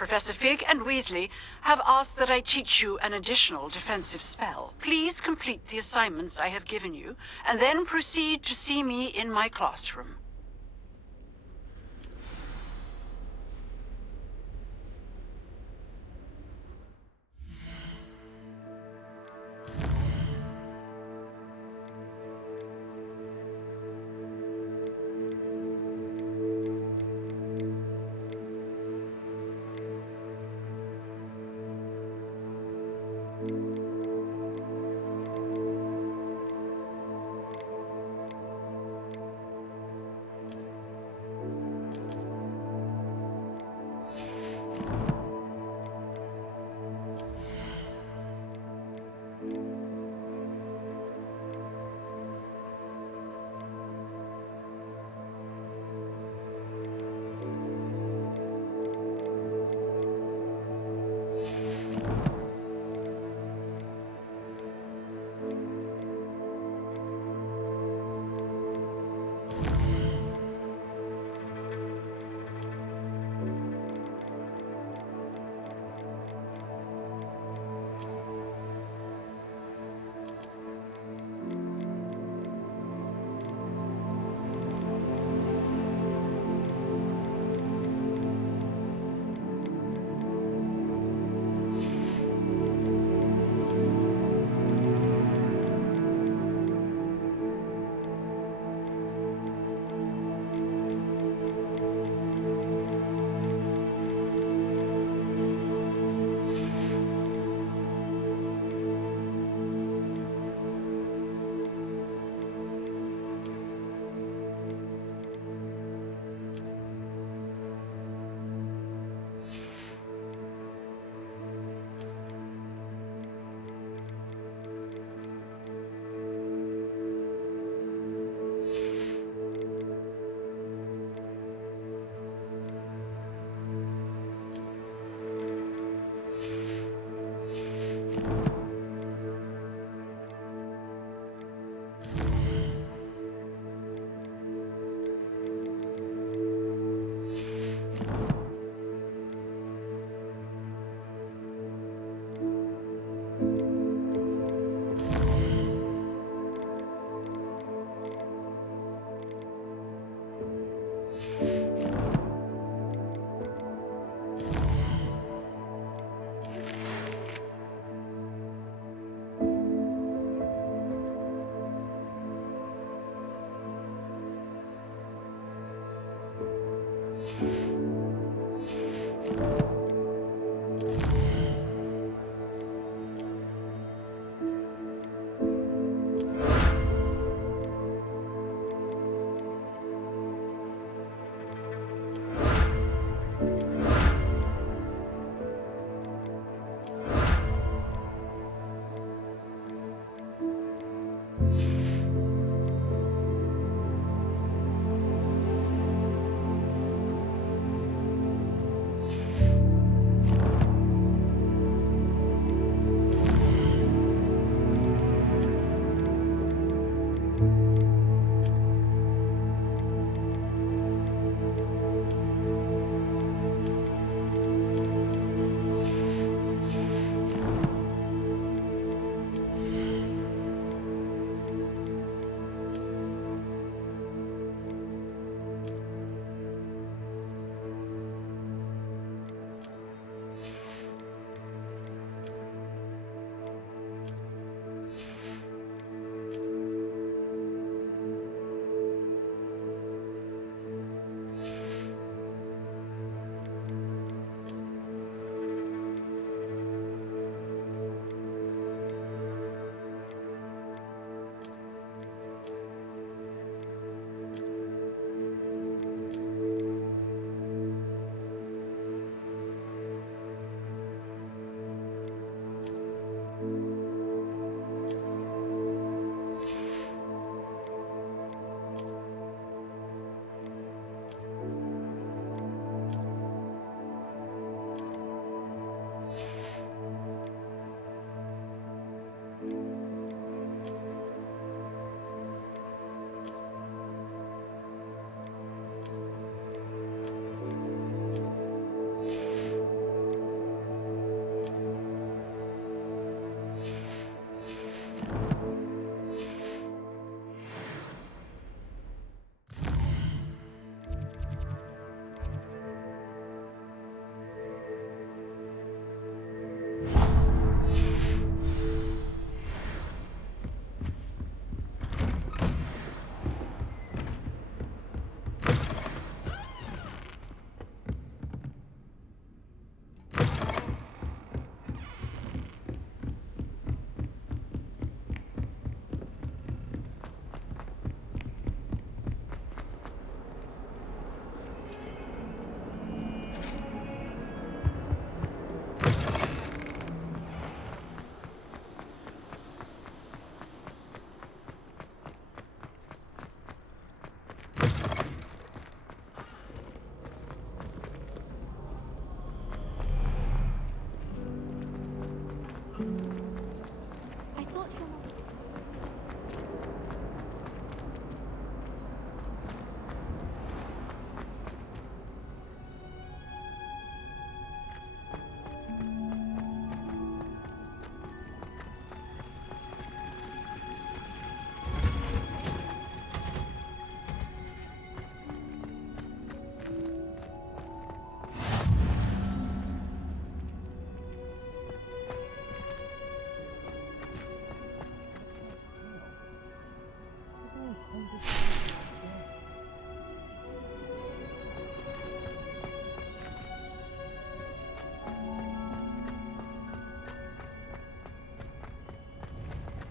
Professor Fig and Weasley have asked that I teach you an additional defensive spell. Please complete the assignments I have given you, and then proceed to see me in my classroom.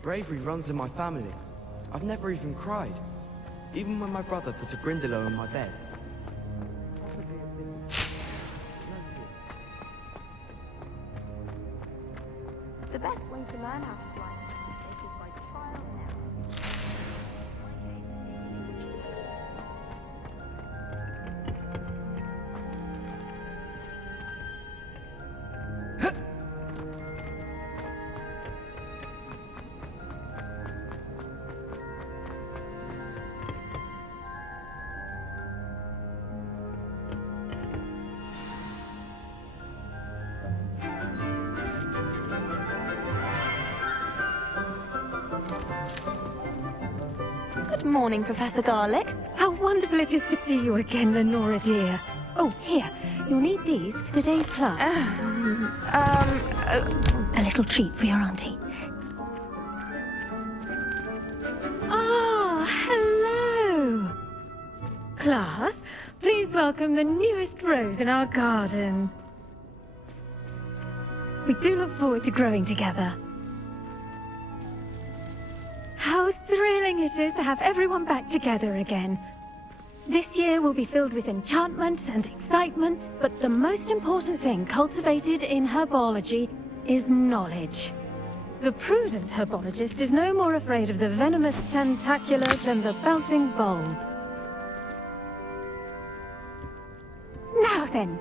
Bravery runs in my family. I've never even cried. Even when my brother put a grindalo on my bed. The best way to learn how to fly is by trial and error. Good morning, Professor Garlick. How wonderful it is to see you again, Lenora dear. Oh, here. You'll need these for today's class. A little treat for your auntie. Ah, hello. Class, please welcome the newest rose in our garden. We do look forward to growing together. How thrilling it is to have everyone back together again. This year will be filled with enchantment and excitement, but the most important thing cultivated in herbology is knowledge. The prudent herbologist is no more afraid of the venomous tentacula than the bouncing bulb. Now then,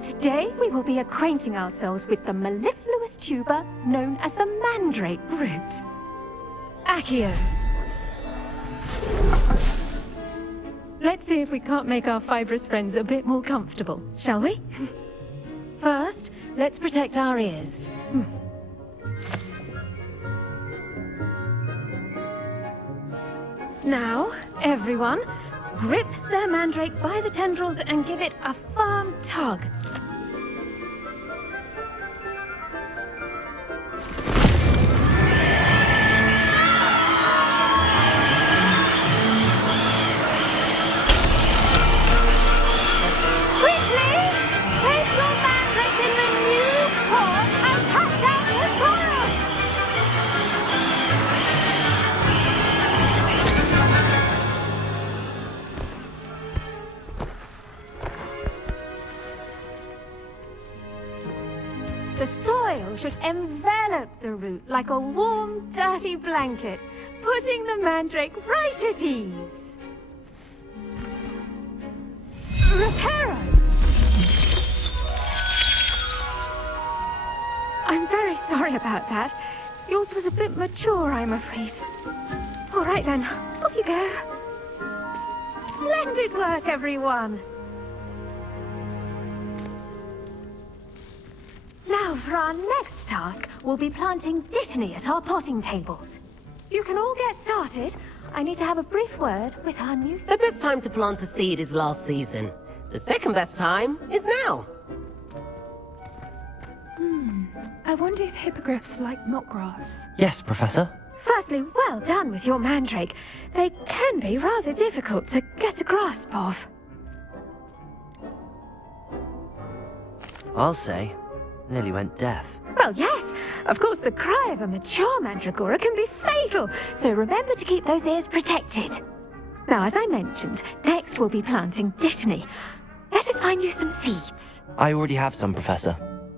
today we will be acquainting ourselves with the mellifluous tuber known as the mandrake root. Accio. Let's see if we can't make our fibrous friends a bit more comfortable, shall we? First, let's protect our ears. Now, everyone, grip their mandrake by the tendrils and give it a firm tug. The soil should envelop the root like a warm, dirty blanket, putting the mandrake right at ease. Reparo! I'm very sorry about that. Yours was a bit mature, I'm afraid. All right then, off you go. Splendid work, everyone! Now, for our next task, we'll be planting dittany at our potting tables. You can all get started. I need to have a brief word with our new... The best time to plant a seed is last season. The second best time is now. I wonder if hippogriffs like knotgrass. Yes, Professor. Firstly, well done with your mandrake. They can be rather difficult to get a grasp of. I'll say. Nearly went deaf. Well, yes. Of course, the cry of a mature mandragora can be fatal, so remember to keep those ears protected. Now, as I mentioned, next we'll be planting dittany. Let us find you some seeds. I already have some, Professor.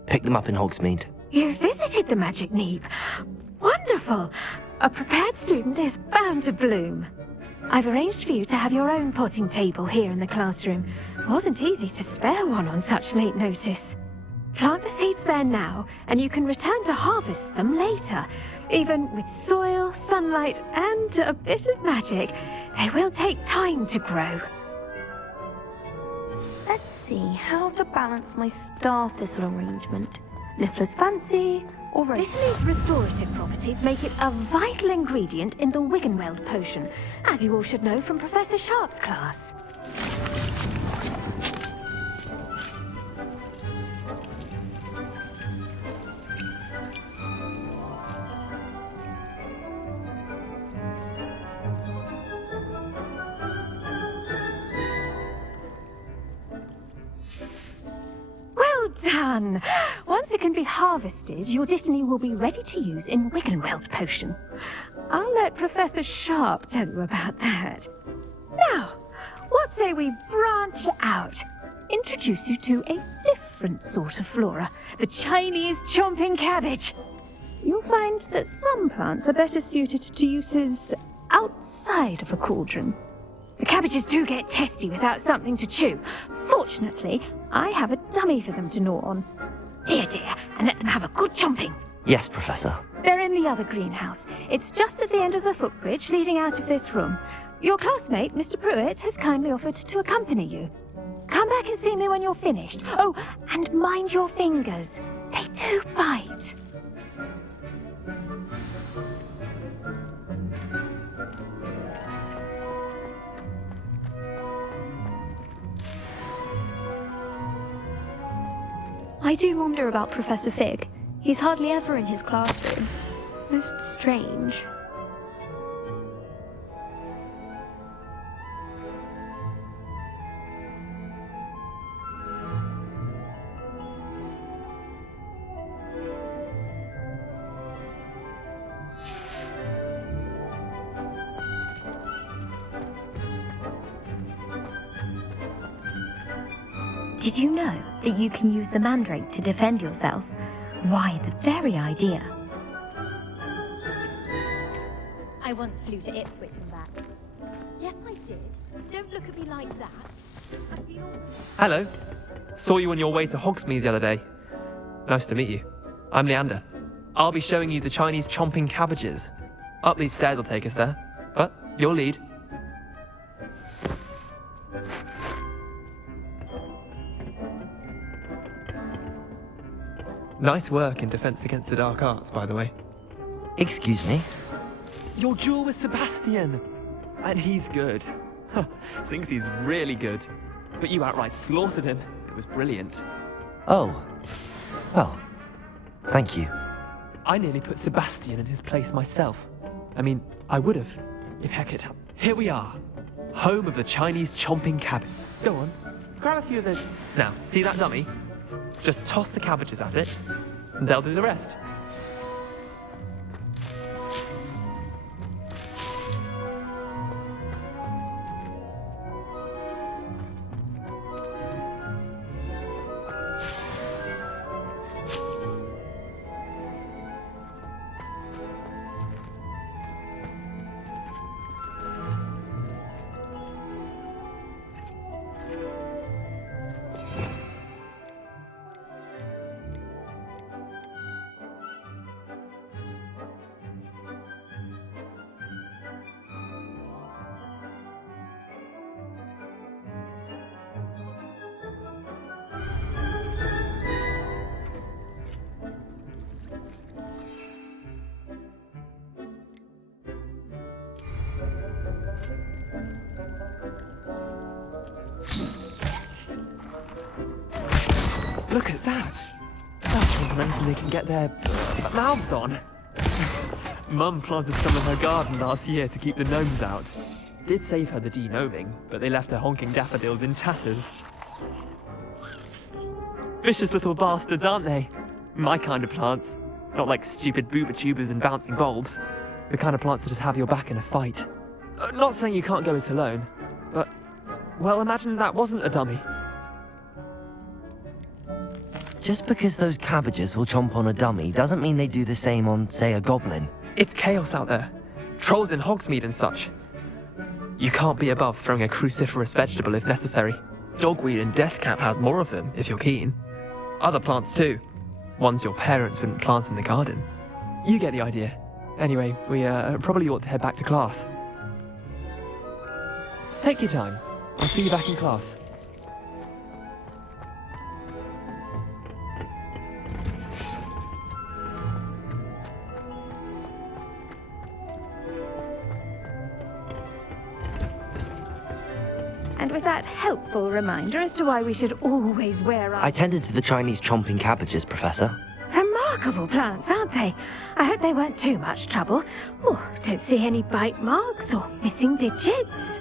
Picked them up in Hogsmeade. You visited the Magic Neep. Wonderful. A prepared student is bound to bloom. I've arranged for you to have your own potting table here in the classroom. It wasn't easy to spare one on such late notice. Plant the seeds there now, and you can return to harvest them later. Even with soil, sunlight, and a bit of magic, they will take time to grow. Let's see how to balance my star thistle arrangement. Niffler's fancy, or Dittany's restorative properties make it a vital ingredient in the Wiggenweld potion, as you all should know from Professor Sharp's class. Well done. Once it can be harvested, your Dittany will be ready to use in Wiggenweld potion. I'll let Professor Sharp tell you about that. Now, what say we branch out? Introduce you to a different sort of flora, the Chinese chomping cabbage. You'll find that some plants are better suited to uses outside of a cauldron. The cabbages do get testy without something to chew. Fortunately, I have a dummy for them to gnaw on. Here, dear, and let them have a good chomping. Yes, Professor. They're in the other greenhouse. It's just at the end of the footbridge leading out of this room. Your classmate, Mr. Pruitt, has kindly offered to accompany you. Come back and see me when you're finished. Oh, and mind your fingers. They do bite. I do wonder about Professor Fig. He's hardly ever in his classroom. Most strange. Did you know that you can use the mandrake to defend yourself? Why, the very idea. I once flew to Ipswich and back. Yes, I did. Don't look at me like that. I feel... Hello. Saw you on your way to Hogsmeade the other day. Nice to meet you. I'm Leander. I'll be showing you the Chinese chomping cabbages. Up these stairs will take us there. But your lead. Nice work in Defense Against the Dark Arts, by the way. Excuse me? Your duel with Sebastian! And he's good. Thinks he's really good. But you outright slaughtered him. It was brilliant. Oh. Well, thank you. I nearly put Sebastian in his place myself. I mean, I would have, if Heck had. Here we are. Home of the Chinese chomping cabbage. Go on, grab a few of those. Now, see that dummy? Just toss the cabbages at it, and they'll do the rest. Look at that! That's more than anything they can get their mouths on. Mum planted some in her garden last year to keep the gnomes out. Did save her the de-gnoming, but they left her honking daffodils in tatters. Vicious little bastards, aren't they? My kind of plants. Not like stupid booba tubers and bouncing bulbs. The kind of plants that just have your back in a fight. Not saying you can't go it alone, but... well, imagine that wasn't a dummy. Just because those cabbages will chomp on a dummy doesn't mean they do the same on, say, a goblin. It's chaos out there. Trolls in Hogsmeade and such. You can't be above throwing a cruciferous vegetable if necessary. Dogweed and deathcap has more of them, if you're keen. Other plants too. Ones your parents wouldn't plant in the garden. You get the idea. Anyway, we probably ought to head back to class. Take your time. I'll see you back in class. And with that helpful reminder as to why we should always wear our... I tended to the Chinese chomping cabbages, Professor. Remarkable plants, aren't they? I hope they weren't too much trouble. Oh, don't see any bite marks or missing digits.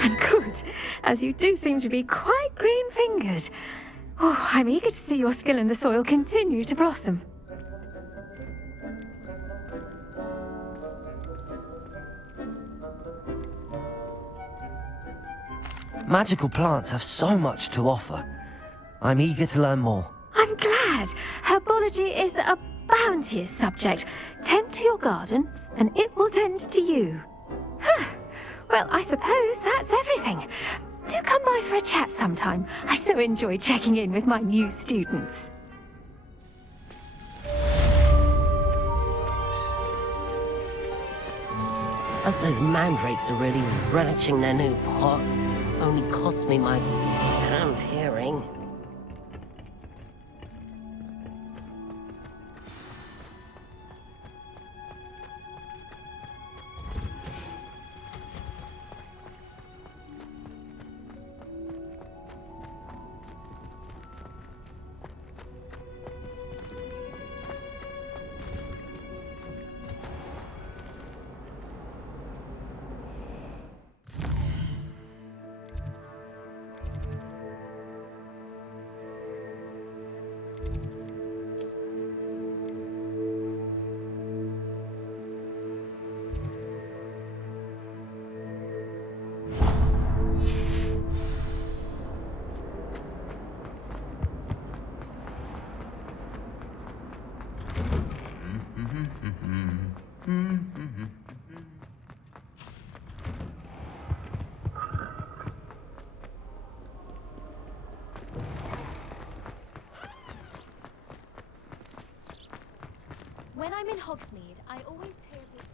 And good, as you do seem to be quite green-fingered. Oh, I'm eager to see your skill in the soil continue to blossom. Magical plants have so much to offer. I'm eager to learn more. I'm glad. Herbology is a bounteous subject. Tend to your garden, and it will tend to you. Huh. Well, I suppose that's everything. Do come by for a chat sometime. I so enjoy checking in with my new students. Hope those mandrakes are really relishing their new pots. Only cost me my damned hearing. When I'm in Hogsmeade, I always pay a visit.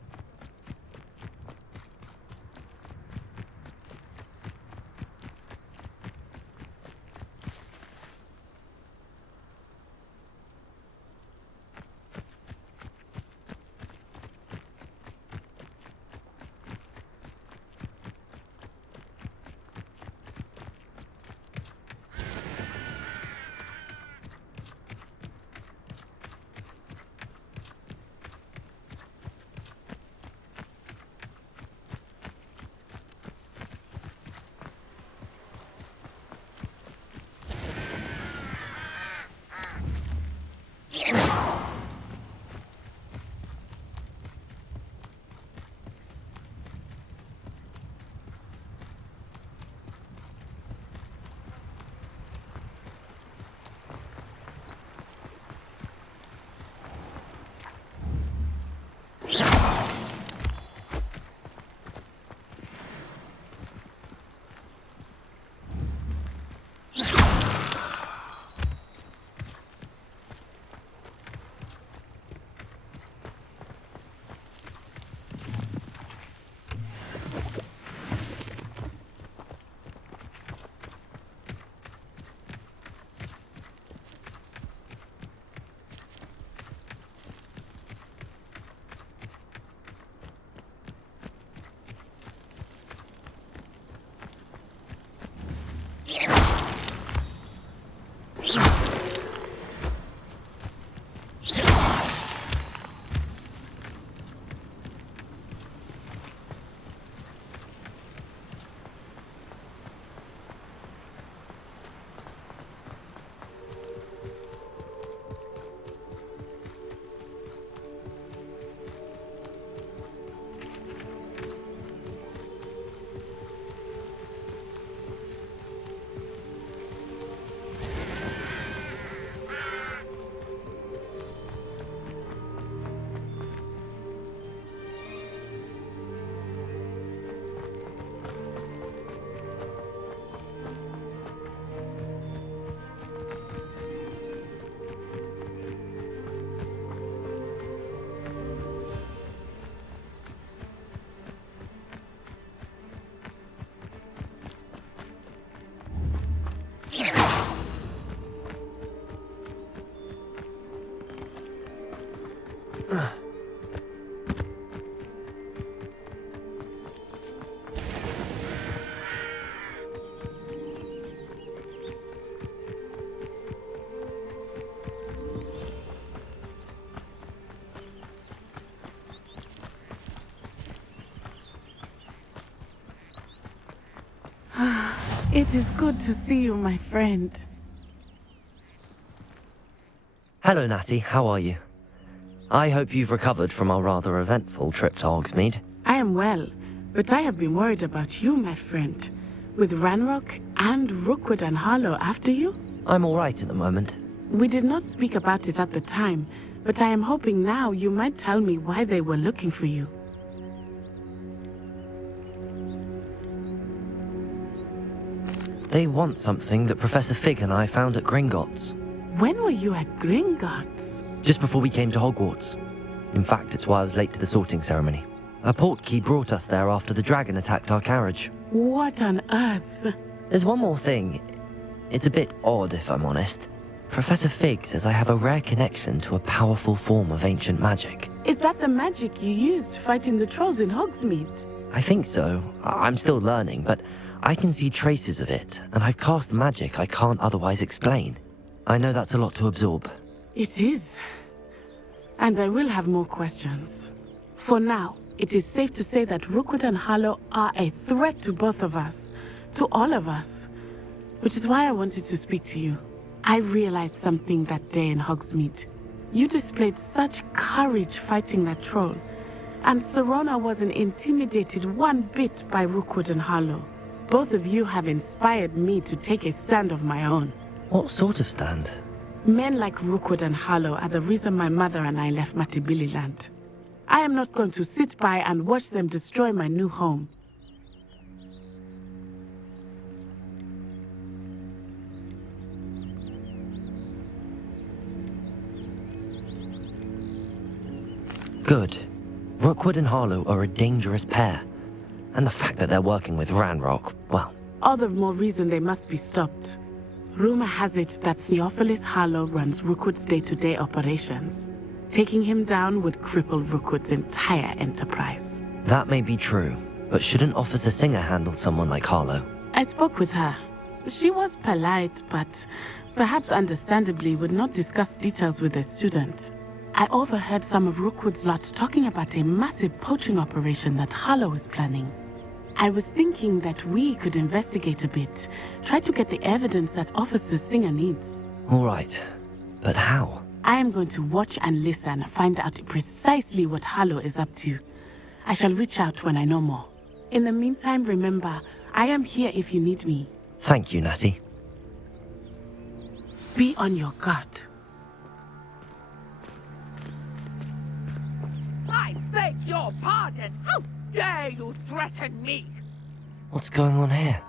It is good to see you, my friend. Hello, Natty. How are you? I hope you've recovered from our rather eventful trip to Hogsmeade. I am well, but I have been worried about you, my friend. With Ranrock and Rookwood and Harlow after you? I'm all right at the moment. We did not speak about it at the time, but I am hoping now you might tell me why they were looking for you. They want something that Professor Fig and I found at Gringotts. When were you at Gringotts? Just before we came to Hogwarts. In fact, it's why I was late to the sorting ceremony. A portkey brought us there after the dragon attacked our carriage. What on earth? There's one more thing. It's a bit odd, if I'm honest. Professor Fig says I have a rare connection to a powerful form of ancient magic. Is that the magic you used fighting the trolls in Hogsmeade? I think so. I'm still learning, but I can see traces of it, and I've cast magic I can't otherwise explain. I know that's a lot to absorb. It is. And I will have more questions. For now, it is safe to say that Rookwood and Harlow are a threat to both of us. To all of us. Which is why I wanted to speak to you. I realized something that day in Hogsmeade. You displayed such courage fighting that troll. And Serona wasn't intimidated one bit by Rookwood and Harlow. Both of you have inspired me to take a stand of my own. What sort of stand? Men like Rookwood and Harlow are the reason my mother and I left Matibili Land. I am not going to sit by and watch them destroy my new home. Good. Rookwood and Harlow are a dangerous pair. And the fact that they're working with Ranrock, well... All the more reason they must be stopped. Rumor has it that Theophilus Harlow runs Rookwood's day-to-day operations. Taking him down would cripple Rookwood's entire enterprise. That may be true, but shouldn't Officer Singer handle someone like Harlow? I spoke with her. She was polite, but perhaps understandably would not discuss details with a student. I overheard some of Rookwood's lot talking about a massive poaching operation that Harlow is planning. I was thinking that we could investigate a bit, try to get the evidence that Officer Singer needs. All right, but how? I am going to watch and listen, find out precisely what Harlow is up to. I shall reach out when I know more. In the meantime, remember, I am here if you need me. Thank you, Natty. Be on your guard. I beg your pardon! How dare you threaten me? What's going on here?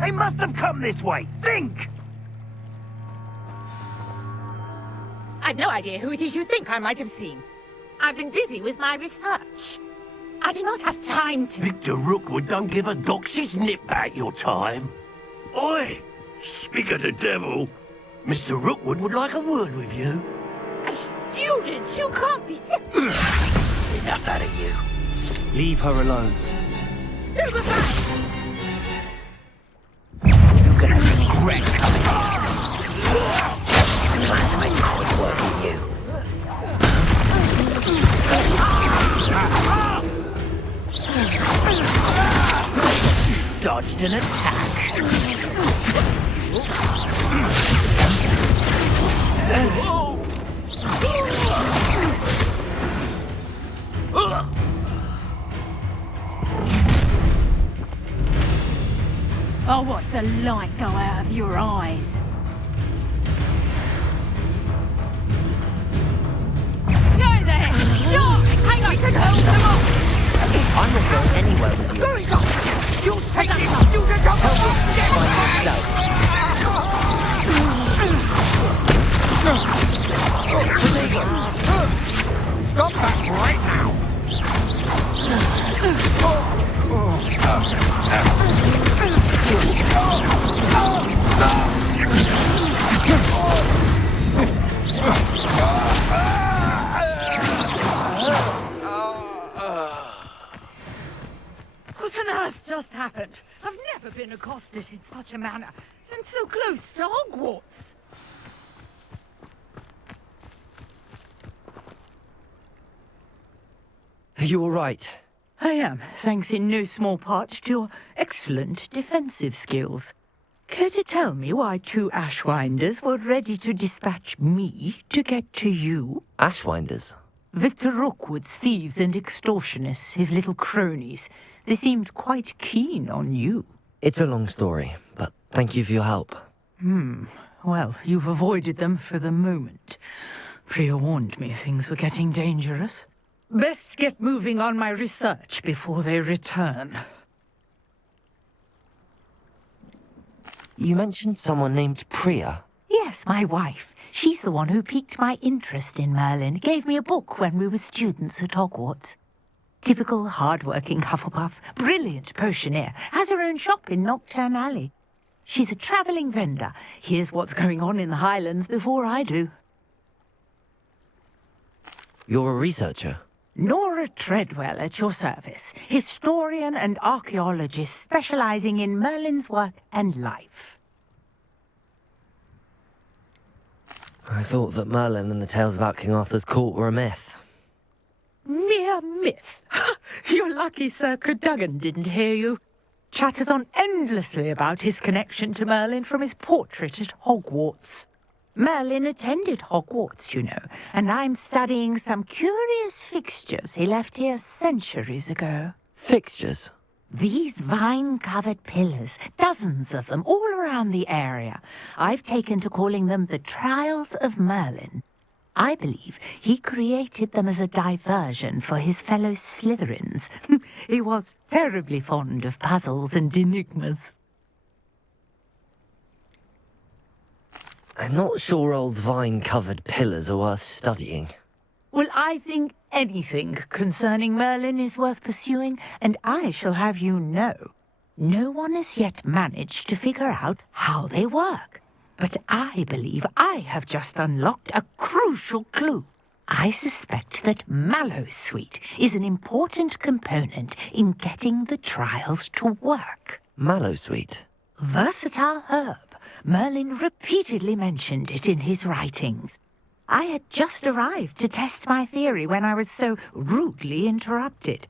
They must have come this way. Think! I've no idea who it is you think I might have seen. I've been busy with my research. I do not have time to... Victor Rookwood don't give a doxy's nip about your time. Oi! Speak of the devil. Mr. Rookwood would like a word with you. A student? You can't be... Enough out of you. Leave her alone. Stupid guy! You're gonna regret coming here. I plan to make quick work of you. You've dodged an attack. I'll watch the light go out of your eyes. Go there! Stop! Hang on, I can hold them off! I'm not going anywhere with you. Going off! You take this student of Stop that right now! What on earth just happened? I've never been accosted in such a manner, and so close to Hogwarts. Are you all right? I am, thanks in no small part to your excellent defensive skills. Care to tell me why 2 Ashwinders were ready to dispatch me to get to you? Ashwinders? Victor Rookwood's thieves and extortionists, his little cronies. They seemed quite keen on you. It's a long story, but thank you for your help. Well, you've avoided them for the moment. Priya warned me things were getting dangerous. Best get moving on my research before they return. You mentioned someone named Priya. Yes, my wife. She's the one who piqued my interest in Merlin. Gave me a book when we were students at Hogwarts. Typical hard-working Hufflepuff, brilliant potioneer, has her own shop in Nocturne Alley. She's a travelling vendor. Hears what's going on in the Highlands before I do. You're a researcher? Nora Treadwell at your service, historian and archaeologist specialising in Merlin's work and life. I thought that Merlin and the tales about King Arthur's court were a myth. Mere myth. You're lucky Sir Cadogan didn't hear you. Chatters on endlessly about his connection to Merlin from his portrait at Hogwarts. Merlin attended Hogwarts, you know, and I'm studying some curious fixtures he left here centuries ago. Fixtures? These vine-covered pillars, dozens of them, all around the area. I've taken to calling them the Trials of Merlin. I believe he created them as a diversion for his fellow Slytherins. He was terribly fond of puzzles and enigmas. I'm not sure old vine-covered pillars are worth studying. Well, I think anything concerning Merlin is worth pursuing, and I shall have you know, no one has yet managed to figure out how they work. But I believe I have just unlocked a crucial clue. I suspect that Mallowsweet is an important component in getting the trials to work. Mallowsweet? Versatile herb. Merlin repeatedly mentioned it in his writings. I had just arrived to test my theory when I was so rudely interrupted.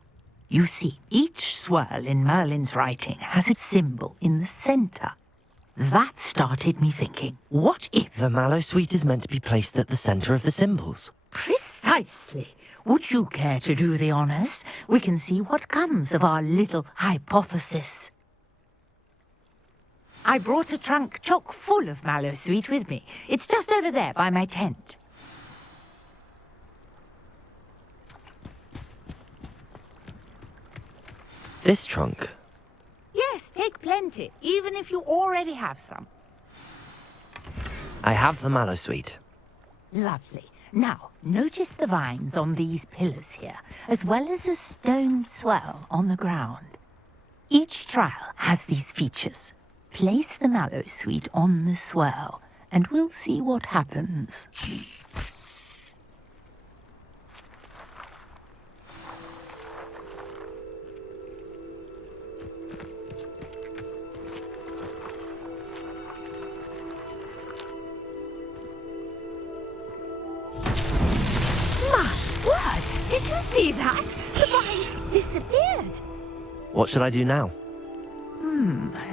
You see, each swirl in Merlin's writing has a symbol in the centre. That started me thinking, what if... The Mallowsweet is meant to be placed at the centre of the symbols. Precisely. Would you care to do the honours? We can see what comes of our little hypothesis. I brought a trunk chock full of Mallowsweet with me. It's just over there by my tent. This trunk? Yes, take plenty, even if you already have some. I have the Mallowsweet. Lovely. Now, notice the vines on these pillars here, as well as a stone swell on the ground. Each trial has these features. Place the Mallowsweet on the swirl, and we'll see what happens. My word! Did you see that? The vines disappeared. What should I do now?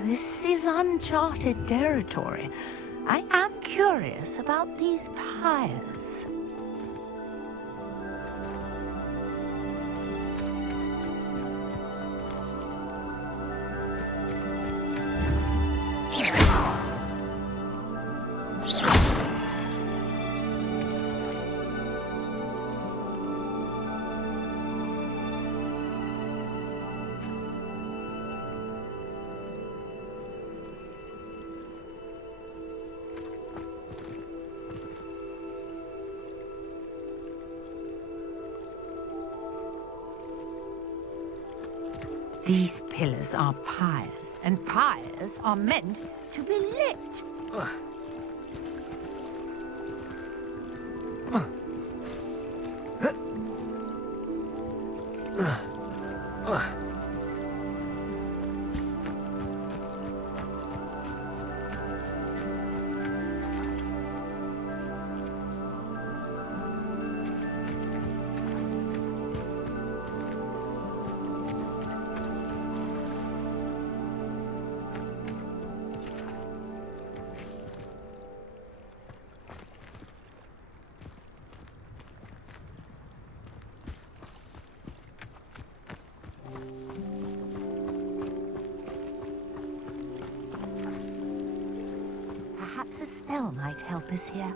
This is uncharted territory. I am curious about these pyres. These pillars are pyres, and pyres are meant to be lit. Perhaps a spell might help us here.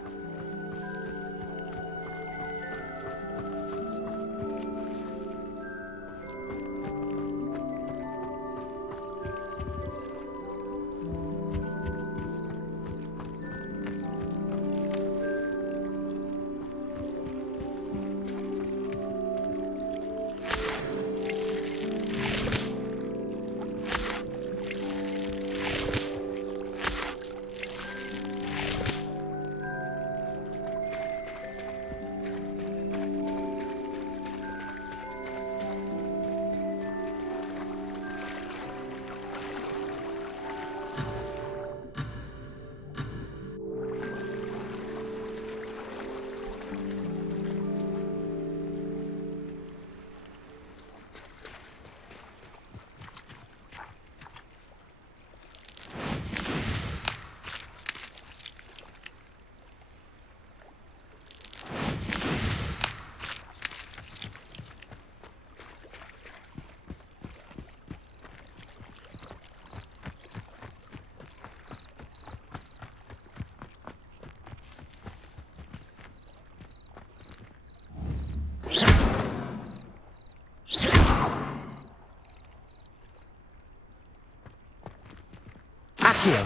Accio.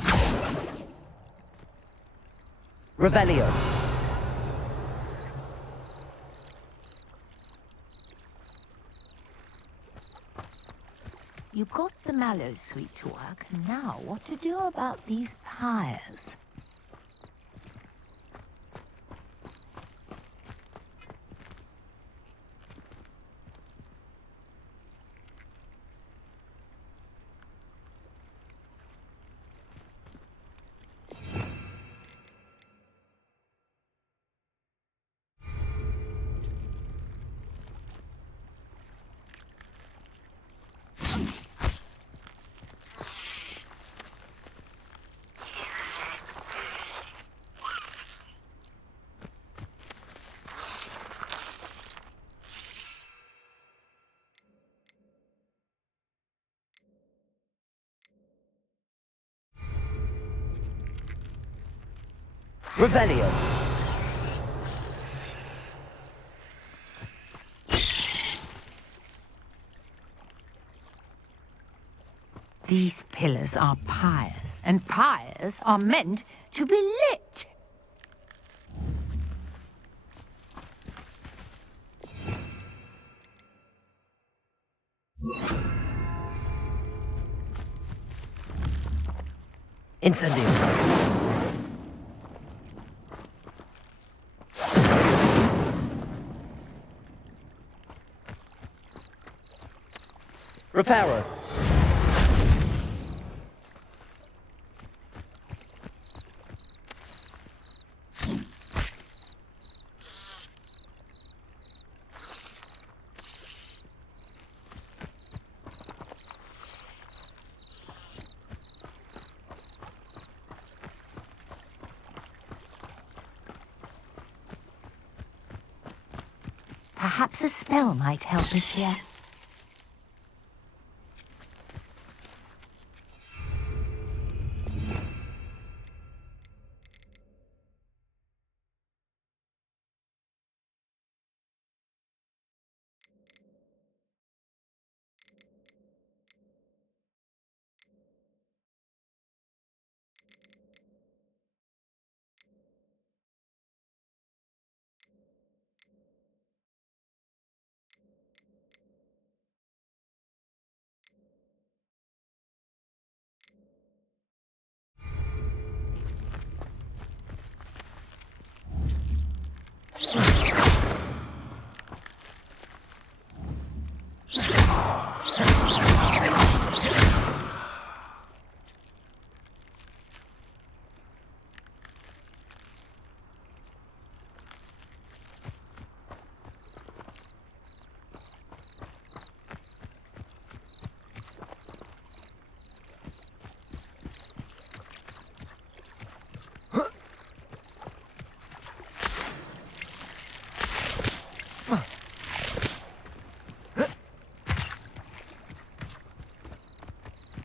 Revelio. You got the mallow sweet to work, and now what to do about these pyres? Revelio. These pillars are pyres, and pyres are meant to be lit. Incendio. Reparo. Perhaps a spell might help us here.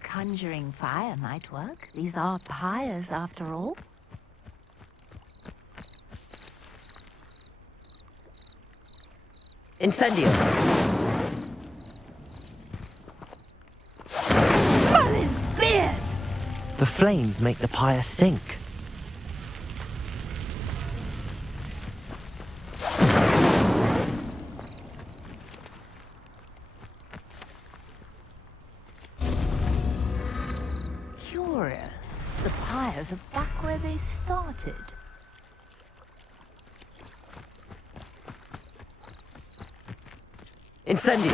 Conjuring fire might work. These are pyres, after all. Incendio! Merlin's beard! The flames make the pyre sink. Curious. The pyres are back where they started. Incendio!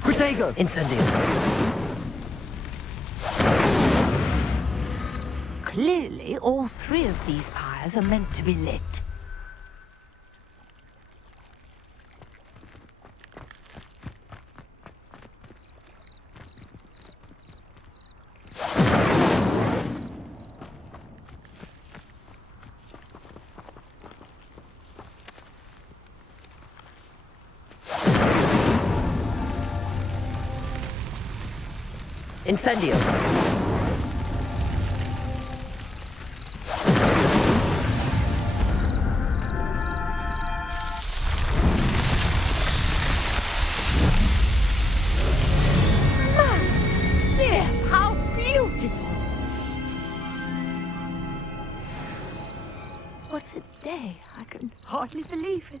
Protego! Incendio! Clearly, all three of these pyres are meant to be lit. Incendio! Yes, how beautiful! What a day. I can hardly believe it.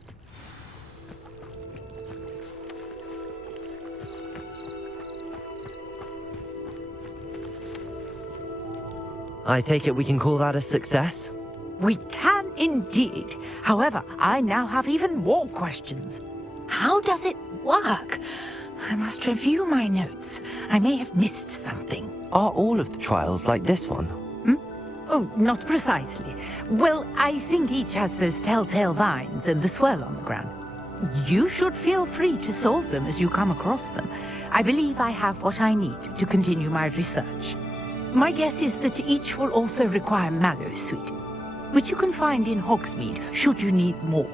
I take it we can call that a success? We can indeed. However, I now have even more questions. How does it work? I must review my notes. I may have missed something. Are all of the trials like this one? Oh, not precisely. Well, I think each has those telltale vines and the swirl on the ground. You should feel free to solve them as you come across them. I believe I have what I need to continue my research. My guess is that each will also require Mallowsweet, which you can find in Hogsmeade should you need more.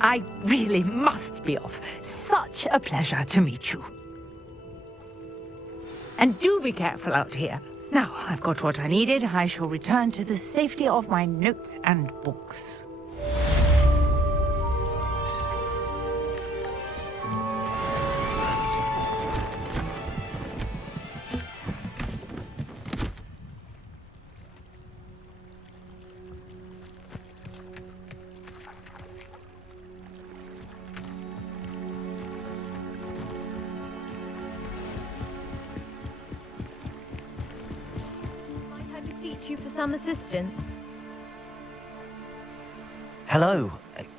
I really must be off. Such a pleasure to meet you. And do be careful out here. Now, I've got what I needed. I shall return to the safety of my notes and books. Might I beseech you for some assistance? Hello,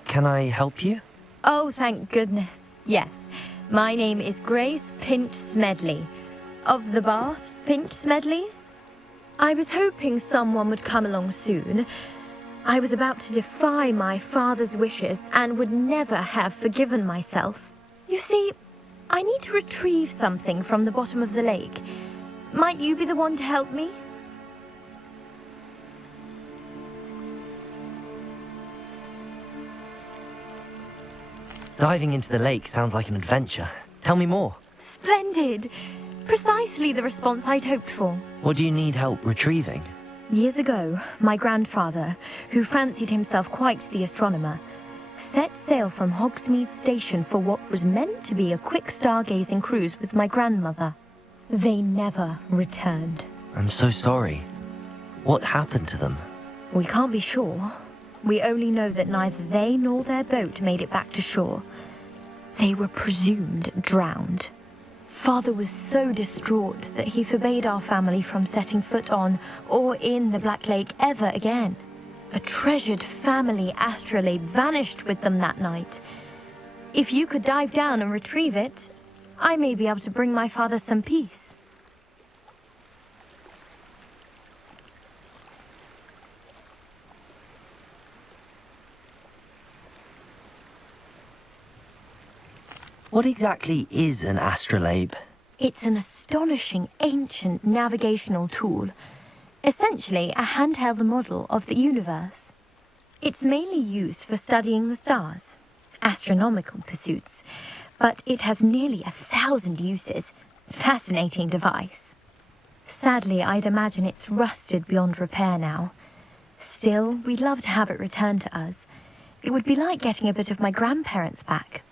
can I help you? Oh, thank goodness. Yes. My name is Grace Pinch Smedley, of the Bath Pinch Smedleys. I was hoping someone would come along soon. I was about to defy my father's wishes and would never have forgiven myself. You see, I need to retrieve something from the bottom of the lake. Might you be the one to help me? Diving into the lake sounds like an adventure. Tell me more. Splendid! Precisely the response I'd hoped for. What do you need help retrieving? Years ago, my grandfather, who fancied himself quite the astronomer, set sail from Hogsmeade Station for what was meant to be a quick stargazing cruise with my grandmother. They never returned. I'm so sorry. What happened to them? We can't be sure. We only know that neither they nor their boat made it back to shore. They were presumed drowned. Father was so distraught that he forbade our family from setting foot on or in the Black Lake ever again. A treasured family astrolabe vanished with them that night. If you could dive down and retrieve it, I may be able to bring my father some peace. What exactly is an astrolabe? It's an astonishing ancient navigational tool, essentially a handheld model of the universe. It's mainly used for studying the stars, astronomical pursuits, but it has nearly 1,000 uses. Fascinating device. Sadly, I'd imagine it's rusted beyond repair now. Still, we'd love to have it returned to us. It would be like getting a bit of my grandparents back.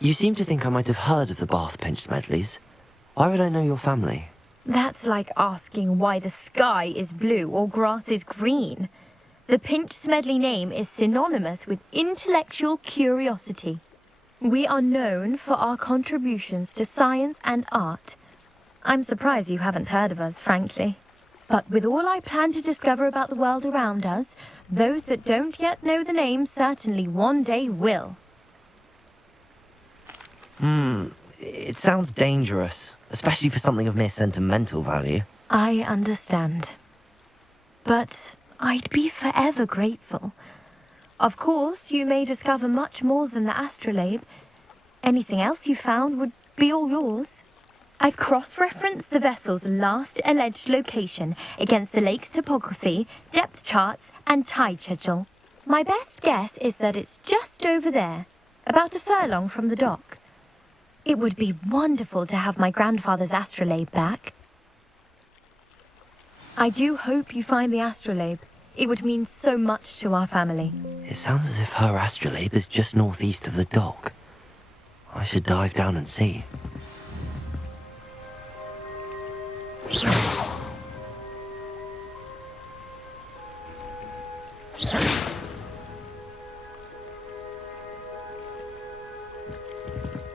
You seem to think I might have heard of the Bath Pinch Smedleys. Why would I know your family? That's like asking why the sky is blue or grass is green. The Pinch Smedley name is synonymous with intellectual curiosity. We are known for our contributions to science and art. I'm surprised you haven't heard of us, frankly. But with all I plan to discover about the world around us, those that don't yet know the name certainly one day will. It sounds dangerous, especially for something of mere sentimental value. I understand. But I'd be forever grateful. Of course, you may discover much more than the astrolabe. Anything else you found would be all yours. I've cross-referenced the vessel's last alleged location against the lake's topography, depth charts, and tide schedule. My best guess is that it's just over there, about a furlong from the dock. It would be wonderful to have my grandfather's astrolabe back. I do hope you find the astrolabe. It would mean so much to our family. It sounds as if her astrolabe is just northeast of the dock. I should dive down and see.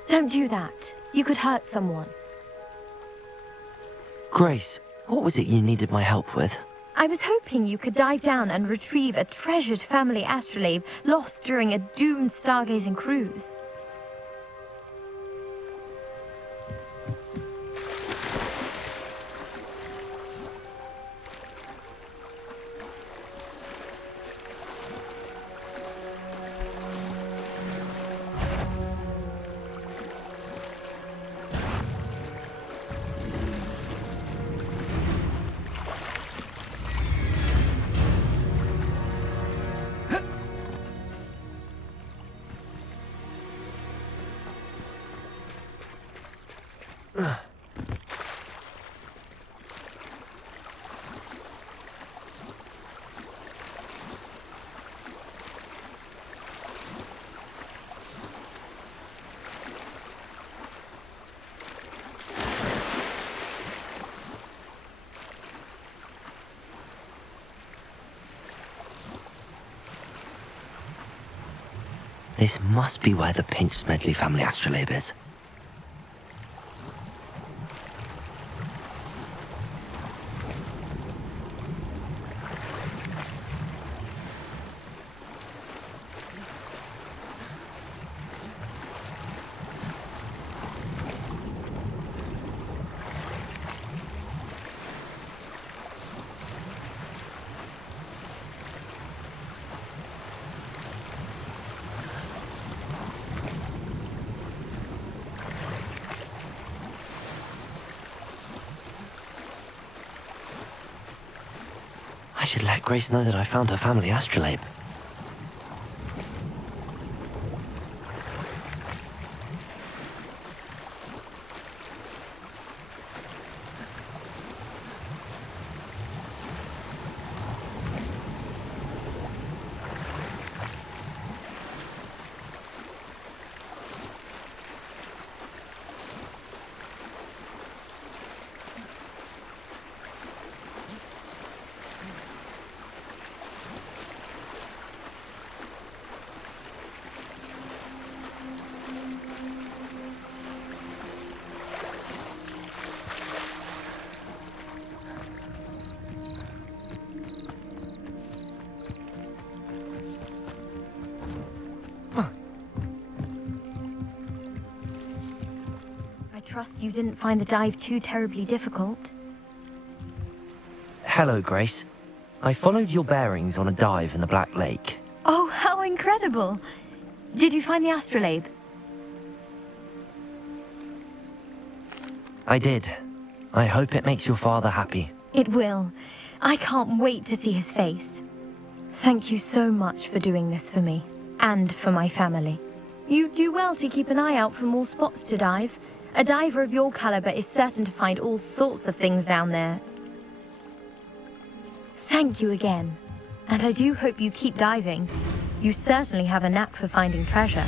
Don't do that. You could hurt someone. Grace, what was it you needed my help with? I was hoping you could dive down and retrieve a treasured family astrolabe lost during a doomed stargazing cruise. This must be where the Pinch Smedley family astrolabe is. I should let Grace know that I found her family astrolabe. I trust you didn't find the dive too terribly difficult. Hello, Grace. I followed your bearings on a dive in the Black Lake. Oh, how incredible! Did you find the astrolabe? I did. I hope it makes your father happy. It will. I can't wait to see his face. Thank you so much for doing this for me, and for my family. You do well to keep an eye out for more spots to dive. A diver of your caliber is certain to find all sorts of things down there. Thank you again. And I do hope you keep diving. You certainly have a knack for finding treasure.